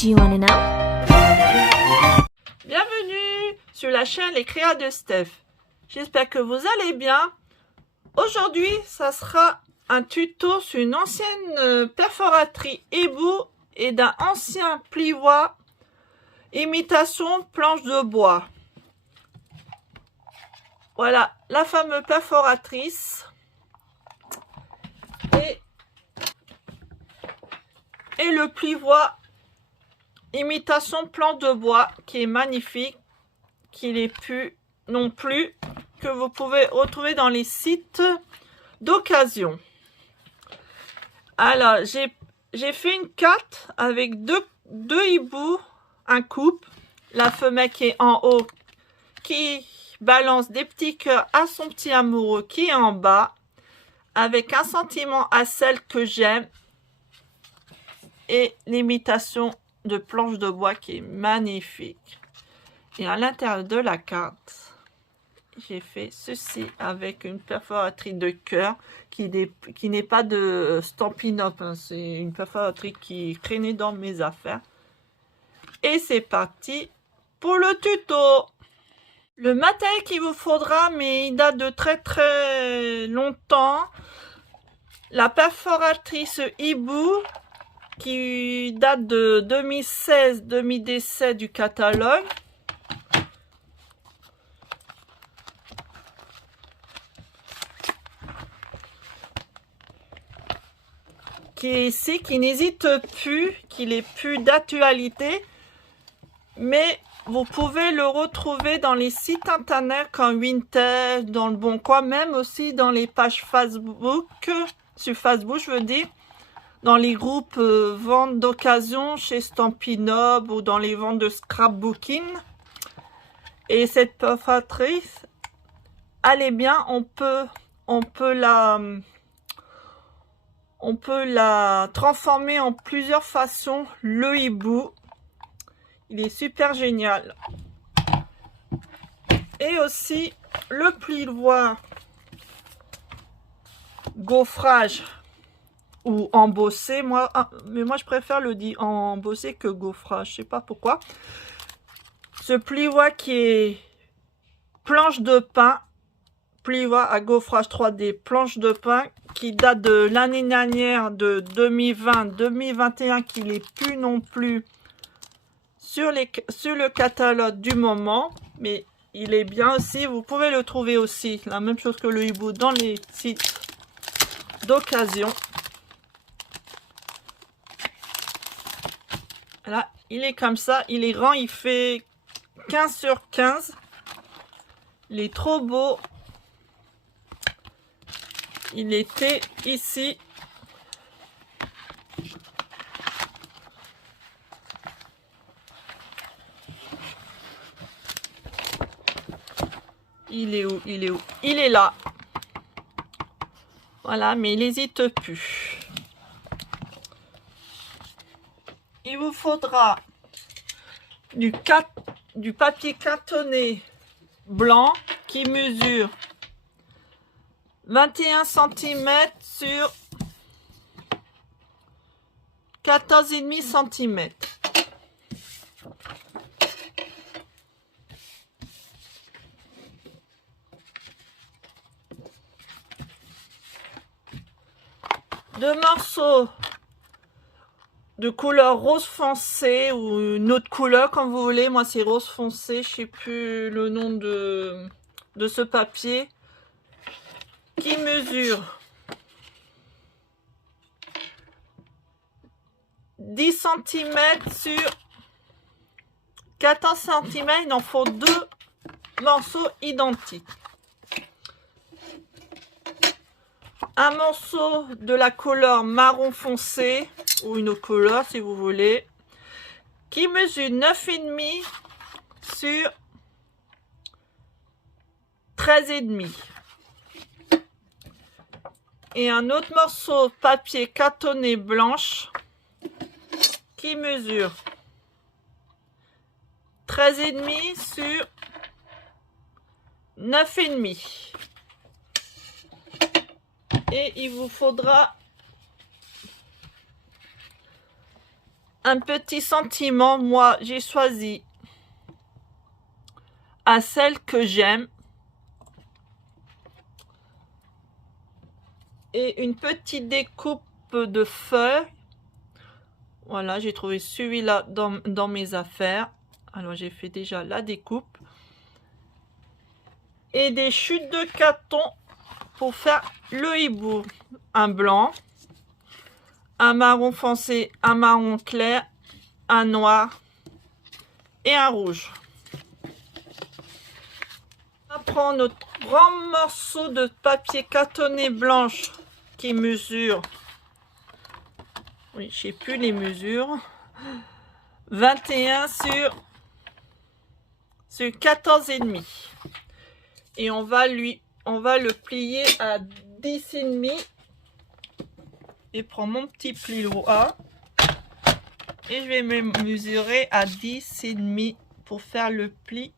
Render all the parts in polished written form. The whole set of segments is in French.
Do you wanna know? Bienvenue sur la chaîne Les Créas de Steph. J'espère que vous allez bien. Aujourd'hui, ça sera un tuto sur une ancienne perforatrice hibou et d'un ancien plioir imitation planche de bois. Voilà la fameuse perforatrice et le plioir imitation planche de bois qui est magnifique, qui n'est plus non plus, que vous pouvez retrouver dans les sites d'occasion. Alors j'ai fait une carte avec deux hiboux, un couple, la femelle qui est en haut qui balance des petits cœurs à son petit amoureux qui est en bas, avec un sentiment à celle que j'aime, et l'imitation de planche de bois qui est magnifique. Et à l'intérieur de la carte, j'ai fait ceci avec une perforatrice de cœur qui n'est pas de Stampin' Up, hein. C'est une perforatrice qui traînait dans mes affaires. Et c'est parti pour le tuto. Le matériel qu'il vous faudra, mais il date de très longtemps. La perforatrice hibou qui date de 2016-2017 du catalogue. Qui est ici, qui n'hésite plus, qu'il n'est plus d'actualité, mais vous pouvez le retrouver dans les sites internet comme Vinted, dans le Bon Coin, même aussi dans les pages Facebook, sur Facebook je veux dire, dans les groupes ventes d'occasion chez Stampin' Up ou dans les ventes de scrapbooking. Et cette perforatrice, elle est bien, on peut la transformer en plusieurs façons, le hibou. Il est super génial. Et aussi le plioir gaufrage ou embossé. Mais moi je préfère le dire embossé que gaufrage. Je sais pas pourquoi. Ce plioir qui est planche de pain. Plioir à gaufrage 3D, planche de pain, qui date de l'année dernière, de 2020-2021, qui n'est plus non plus sur le catalogue du moment, mais il est bien aussi. Vous pouvez le trouver aussi, la même chose que le hibou, dans les sites d'occasion. Là, il est comme ça, il est grand, il fait 15 sur 15. Il est trop beau. Il était ici. Il est où? Il est où? Il est là. Voilà, mais il n'hésite plus. Il vous faudra du papier cartonné blanc qui mesure 21 cm sur 14,5 cm. Deux morceaux de couleur rose foncé ou une autre couleur comme vous voulez. Moi c'est rose foncé, je sais plus le nom de ce papier. Qui mesure 10 cm sur 14 cm. Il en faut deux morceaux identiques. Un morceau de la couleur marron foncé ou une autre couleur si vous voulez, qui mesure 9,5 sur 13,5. Et un autre morceau de papier cartonné blanche qui mesure 13,5 sur 9,5. Et il vous faudra un petit sentiment, moi j'ai choisi à celle que j'aime et une petite découpe de feuilles. Voilà, j'ai trouvé celui-là dans mes affaires. Alors j'ai fait déjà la découpe et des chutes de carton pour faire le hibou. Un blanc, un marron foncé, un marron clair, un noir et un rouge. On va prendre notre grand morceau de papier cartonné blanche qui mesure, oui, je sais plus les mesures, 21 sur 14,5. Et on va le plier à 10,5. Et prends mon petit pliant et je vais me mesurer à 10,5 pour faire le pli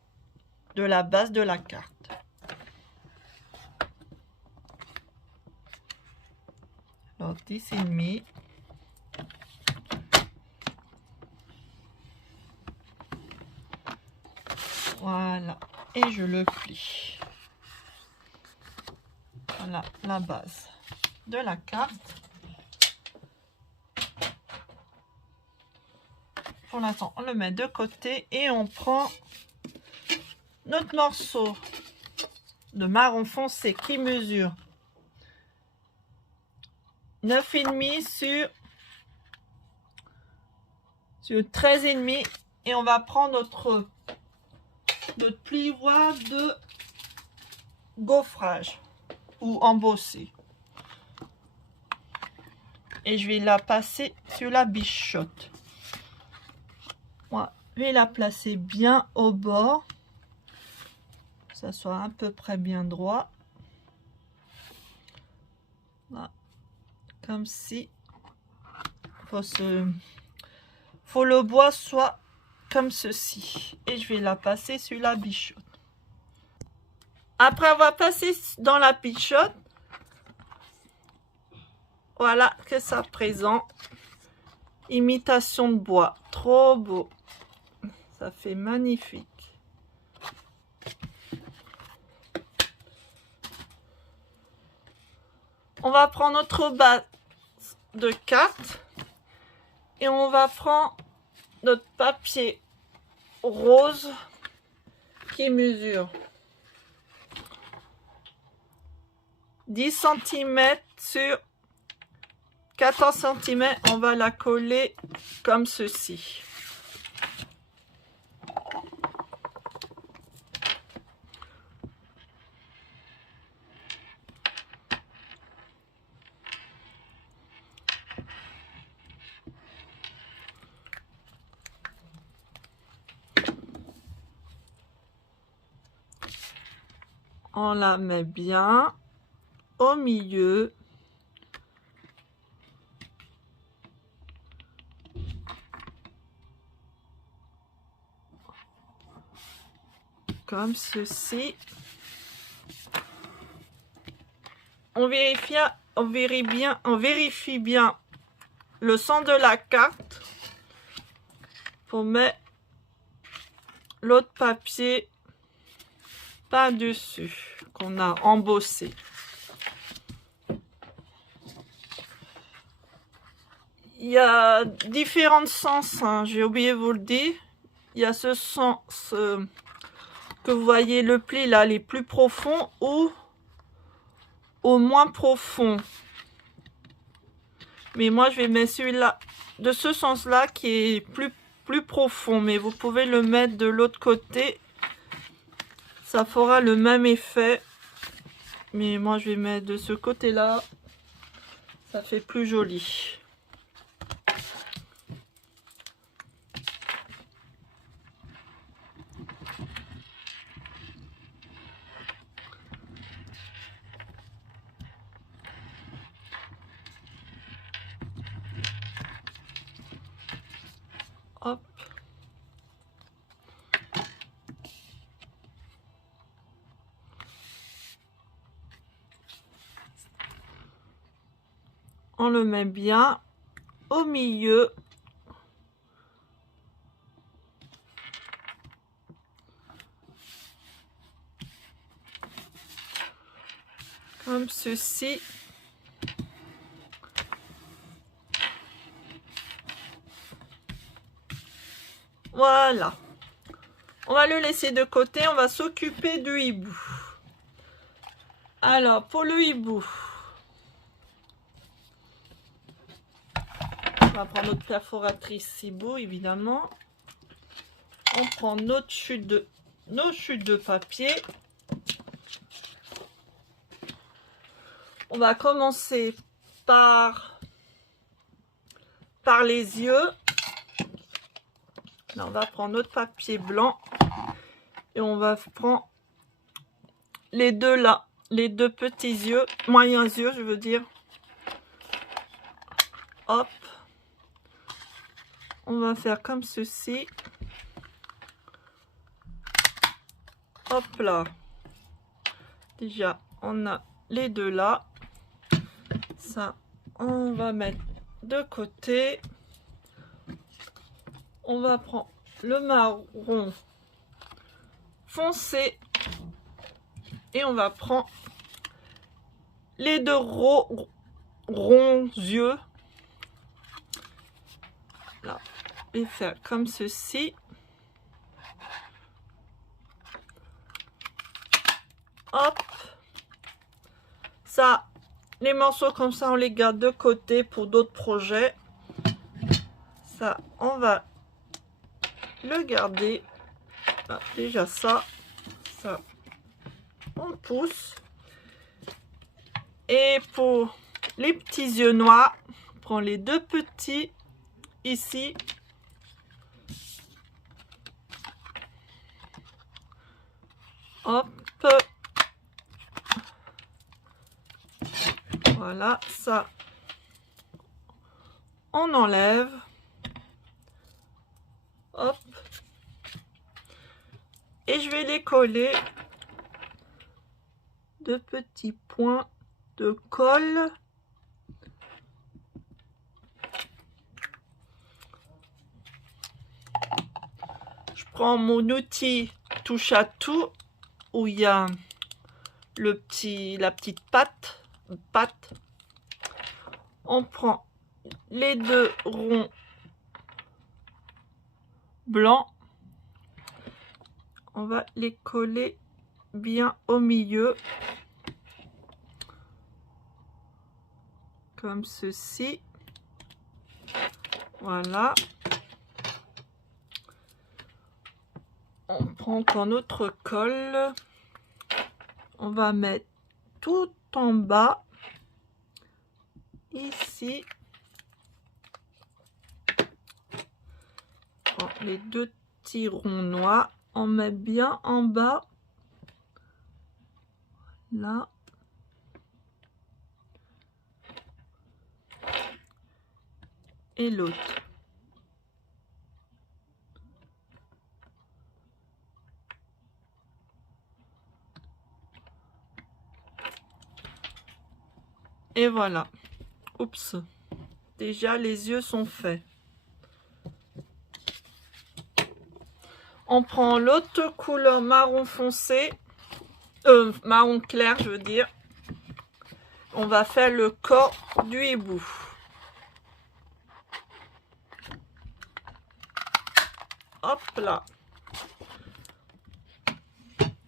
de la base de la carte. Alors 10,5. Voilà, et je le plie. Voilà la base de la carte. Pour l'instant, on le met de côté et on prend notre morceau de marron foncé qui mesure 9,5 sur 13,5 et on va prendre notre plioir de gaufrage ou embossé et je vais la passer sur la bichotte. Moi, je vais la placer bien au bord, que ça soit à peu près bien droit. Voilà. Comme si faut le bois soit comme ceci et je vais la passer sur la bichotte. Après avoir passé dans la bichotte, voilà que ça présente. Imitation de bois, trop beau, ça fait magnifique. On va prendre notre base de carte et on va prendre notre papier rose qui mesure 10 cm sur 14 cm. On va la coller comme ceci. On la met bien au milieu. Comme ceci. On vérifie bien le centre de la carte pour mettre l'autre papier par-dessus qu'on a embossé. Il y a différents sens, hein, j'ai oublié de vous le dire. Il y a ce sens que vous voyez le pli là, les plus profonds ou au moins profond. Mais moi je vais mettre celui-là de ce sens là qui est plus profond, mais vous pouvez le mettre de l'autre côté, ça fera le même effet, mais moi je vais mettre de ce côté là, ça fait plus joli. Hop. On le met bien au milieu comme ceci. Voilà. On va le laisser de côté. On va s'occuper du hibou. Alors, pour le hibou, on va prendre notre perforatrice hibou, évidemment. On prend nos chutes de papier. On va commencer par les yeux. Là, on va prendre notre papier blanc et on va prendre les deux là, les deux petits yeux, moyens yeux, je veux dire. Hop. On va faire comme ceci. Hop là. Déjà, on a les deux là. Ça, on va mettre de côté. On va prendre le marron foncé et on va prendre les deux ronds yeux. Là, et faire comme ceci. Hop. Ça, les morceaux comme ça, on les garde de côté pour d'autres projets. Ça, on va le garder. Ah, déjà ça, on pousse. Et pour les petits yeux noirs, on prend les deux petits ici. Hop. Voilà, ça, on enlève. Hop. Et je vais les coller de petits points de colle. Je prends mon outil touche à tout où il y a la petite patte. On prend les deux ronds blancs. On va les coller bien au milieu. Comme ceci. Voilà. On prend encore notre colle. On va mettre tout en bas. Ici. On prend les deux petits ronds noirs. On met bien en bas. Là. Et l'autre. Et voilà. Oups. Déjà, les yeux sont faits. On prend l'autre couleur marron foncé. Marron clair, je veux dire. On va faire le corps du hibou. Hop là.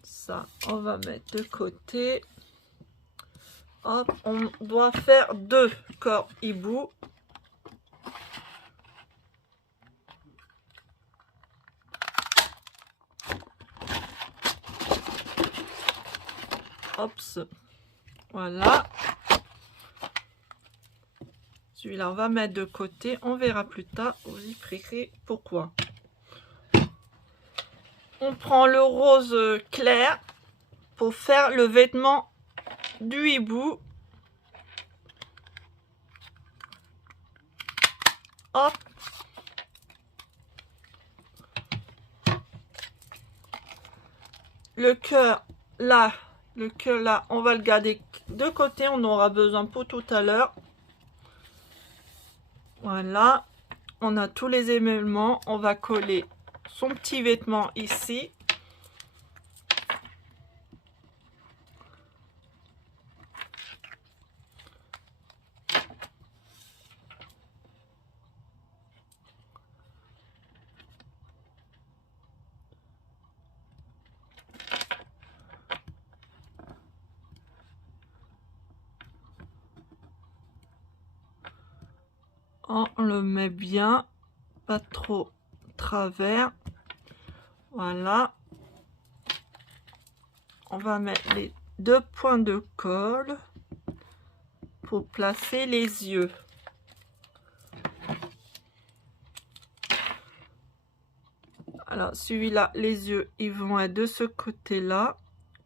Ça, on va mettre de côté. Hop, on doit faire deux corps hibou. Hop, voilà. Celui-là, on va mettre de côté. On verra plus tard. Vous y expliquerez pourquoi. On prend le rose clair pour faire le vêtement du hibou. Hop. Le cœur là, on va le garder de côté. On aura besoin pour tout à l'heure. Voilà. On a tous les éléments. On va coller son petit vêtement ici. On le met bien, pas trop travers. Voilà. On va mettre les 2 points de colle pour placer les yeux. Alors celui-là, les yeux, ils vont être de ce côté-là,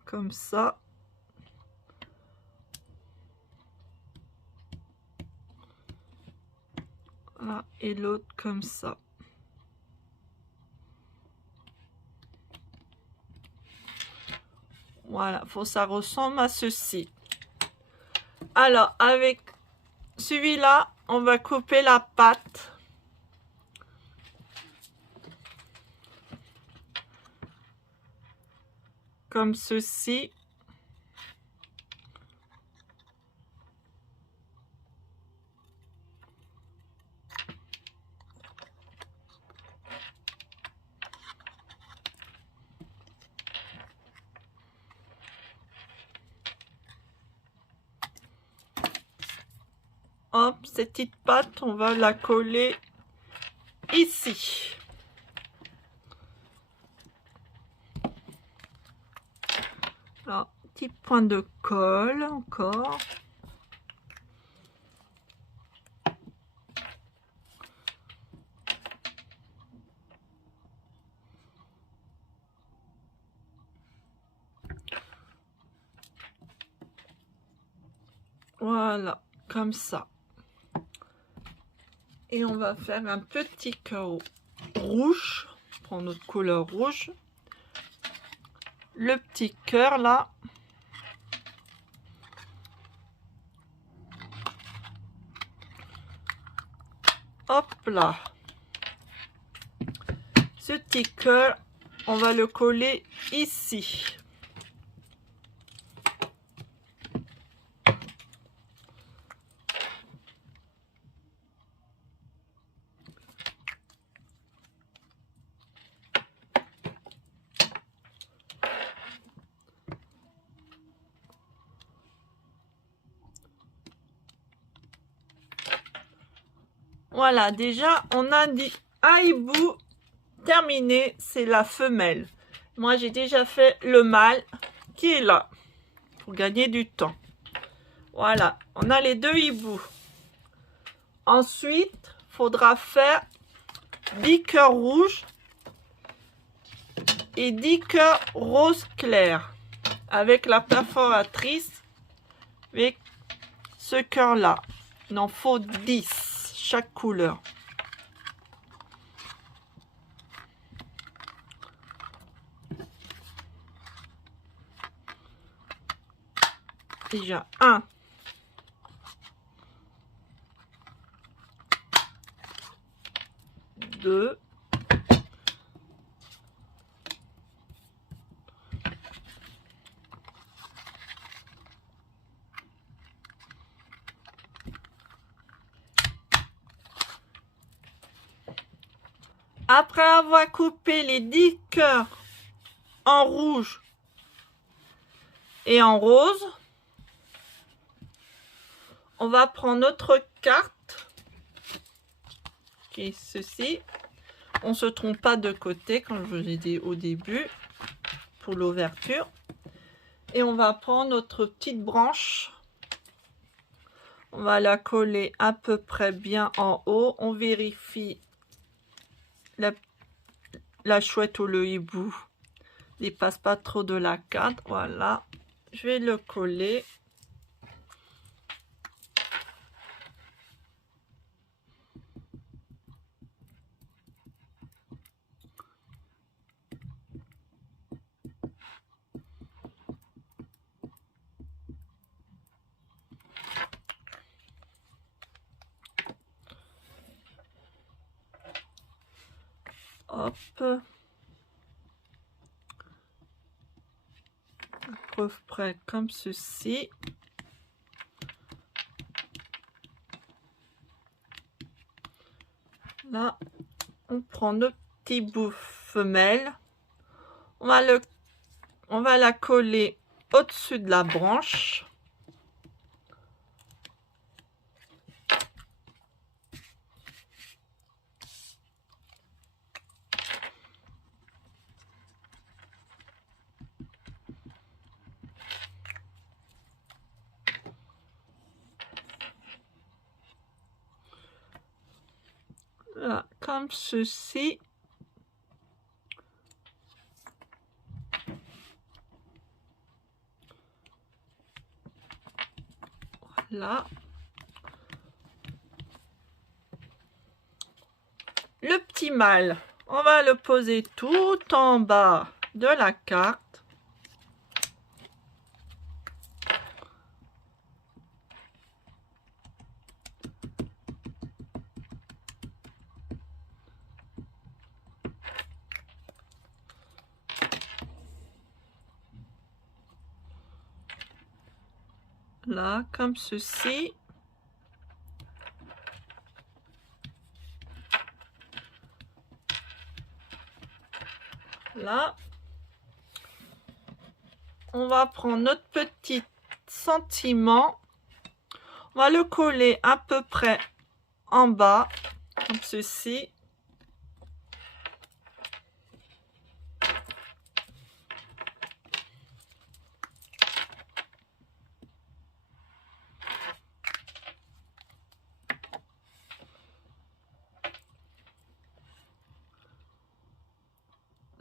comme ça. Voilà, et l'autre comme ça. Voilà, faut que ça ressemble à ceci. Alors, avec celui-là, on va couper la patte. Comme ceci. Hop, cette petite patte, on va la coller ici. Alors, petit point de colle encore. Voilà, comme ça. Et on va faire un petit carreau rouge. Prendre notre couleur rouge. Le petit cœur là. Hop là. Ce petit cœur, on va le coller ici. Voilà, déjà, on a dit un hibou terminé, c'est la femelle. Moi, j'ai déjà fait le mâle qui est là pour gagner du temps. Voilà, on a les 2 hiboux. Ensuite, faudra faire 10 cœurs rouges et 10 cœurs rose clair avec la perforatrice avec ce cœur là. Il en faut 10 chaque couleur. Déjà 1, 2, 'Après avoir coupé les 10 cœurs en rouge et en rose, on va prendre notre carte qui est ceci. On se trompe pas de côté, comme je vous ai dit au début, pour l'ouverture. Et on va prendre notre petite branche. On va la coller à peu près bien en haut. On vérifie la chouette ou le hibou dépasse pas trop de la carte. Voilà, je vais le coller. Hop. À peu près comme ceci. Là, on prend notre petit bout femelle. On va la coller au-dessus de la branche. Voilà, comme ceci. Voilà. Le petit mâle, on va le poser tout en bas de la carte. Là, comme ceci. Là, on va prendre notre petit sentiment, on va le coller à peu près en bas, comme ceci.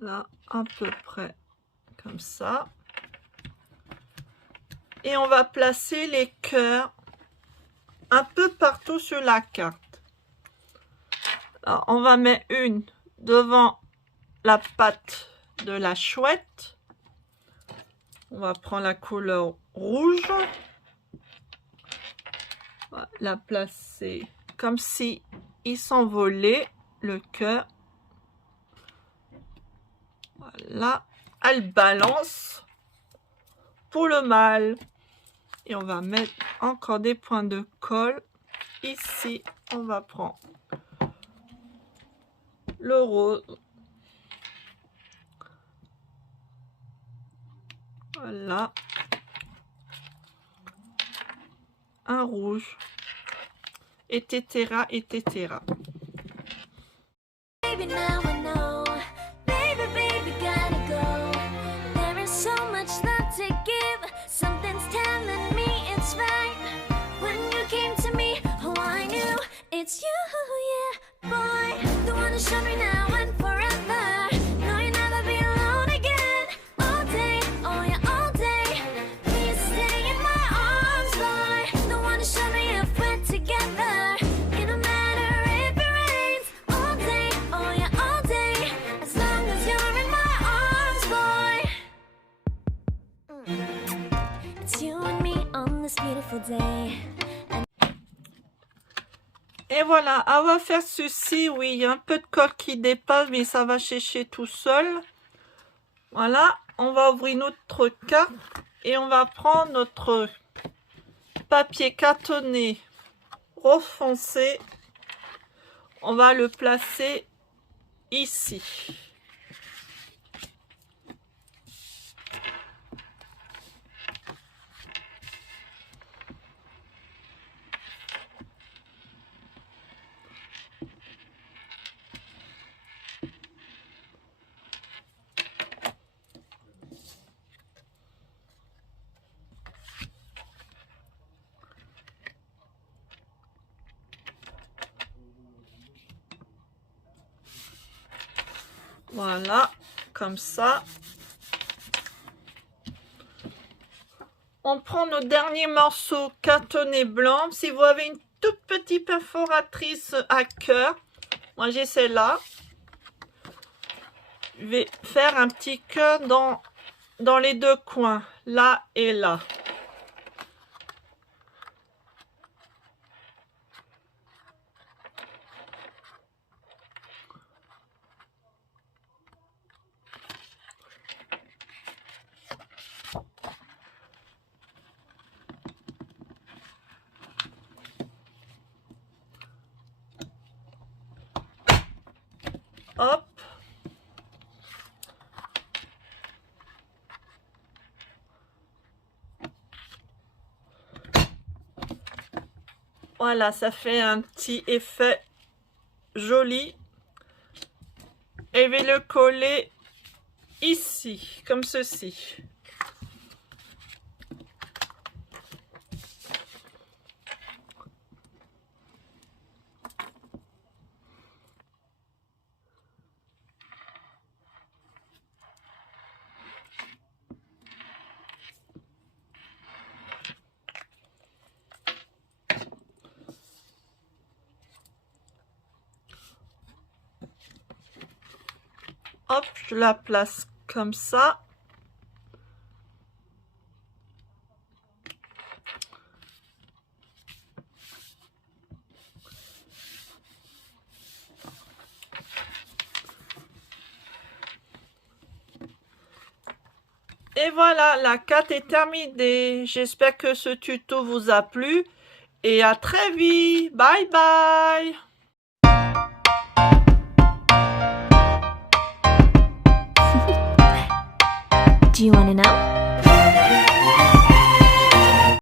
Là, à peu près comme ça. Et on va placer les cœurs un peu partout sur la carte. Alors, on va mettre une devant la patte de la chouette. On va prendre la couleur rouge. On va la placer comme si il s'envolait, le cœur. Voilà, elle balance pour le mâle. Et on va mettre encore des points de colle. Ici, on va prendre le rose. Voilà. Un rouge. Etc. etc. Baby, now I know. Baby, baby, gotta go. There is so much love to give. Something's telling me it's right. When you came to me, oh, I knew it's you, yeah, boy. The one to show me now and forever. No, you'll never be alone again. All day, oh yeah, all day. Please stay in my arms, boy. The one to show me if we're together. It don't matter if it rains. All day, oh yeah, all day. As long as you're in my arms, boy. It's you and me on this beautiful day. Et voilà, on va faire ceci. Oui, il y a un peu de colle qui dépasse, mais ça va sécher tout seul. Voilà, on va ouvrir notre carte et on va prendre notre papier cartonné rose foncé. On va le placer ici. Voilà, comme ça. On prend nos derniers morceaux cartonnés blancs. Si vous avez une toute petite perforatrice à cœur, moi j'ai celle-là. Je vais faire un petit cœur dans les deux coins, là et là. Hop. Voilà, ça fait un petit effet joli. Et je vais le coller ici, comme ceci. Hop, je la place comme ça. Et voilà, la carte est terminée. J'espère que ce tuto vous a plu et à très vite. Bye bye. Do you want to know?